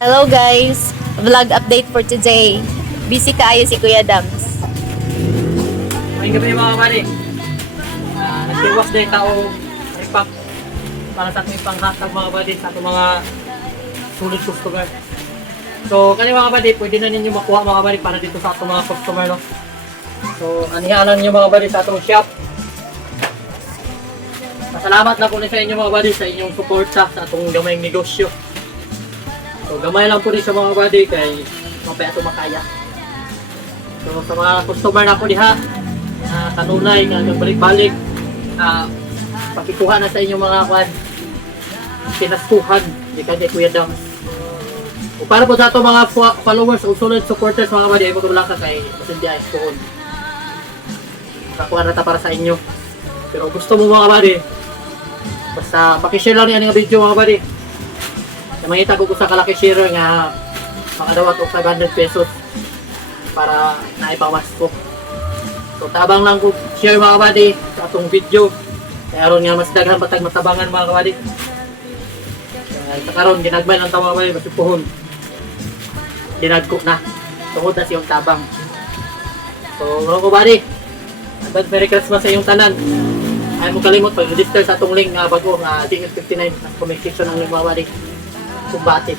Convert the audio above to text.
Hello guys! Vlog update for today. Busy kaayo si Kuya Dams. Ngayong gabi mga kabady, nagtiwas din tao repack para sa ating panghatag mga kabady sa ating mga sulit customer. So kani mga kabady, pwede na ninyo makuha mga kabady para dito sa ating mga customer. No? So anihalan nyo mga kabady sa atong shop. Pasalamat na po sa inyo mga kabady sa inyong suporta sa atong gamayng negosyo. So gamay lang po rin sa mga kabady kay mapaya ito makaya. So sa mga customer na po diha, kanunay nga nagbalik-balik, pakikuha na sa inyong mga pinastuhan di kanya Kuya Dams. O para po sa ato mga followers o solid supporters mga kabady, ay magkabala ka kay Masindiay Spoon. Kakuha na ta para sa inyo. Pero gusto mo mga kabady, basta pakishare lang yan ng video mga kabady. Namangita ko sa kalaki share nga makadawat og 500 pesos para naipawas ko. So tabang lang ko share mga kabady sa atong video. Kaya aron nga mas daghan patag matabangan mga kabady. Sa karon ginagmay lang ta mga kabady masupuhon. Dinagko na. Tungod na siyang tabang. So mga kabady, advance Merry Christmas sa iyong tanan. Ay mo kalimot pag-register sa atong link nga bago nga Tingin 59 na comment section ng mga kabady. Kumbate.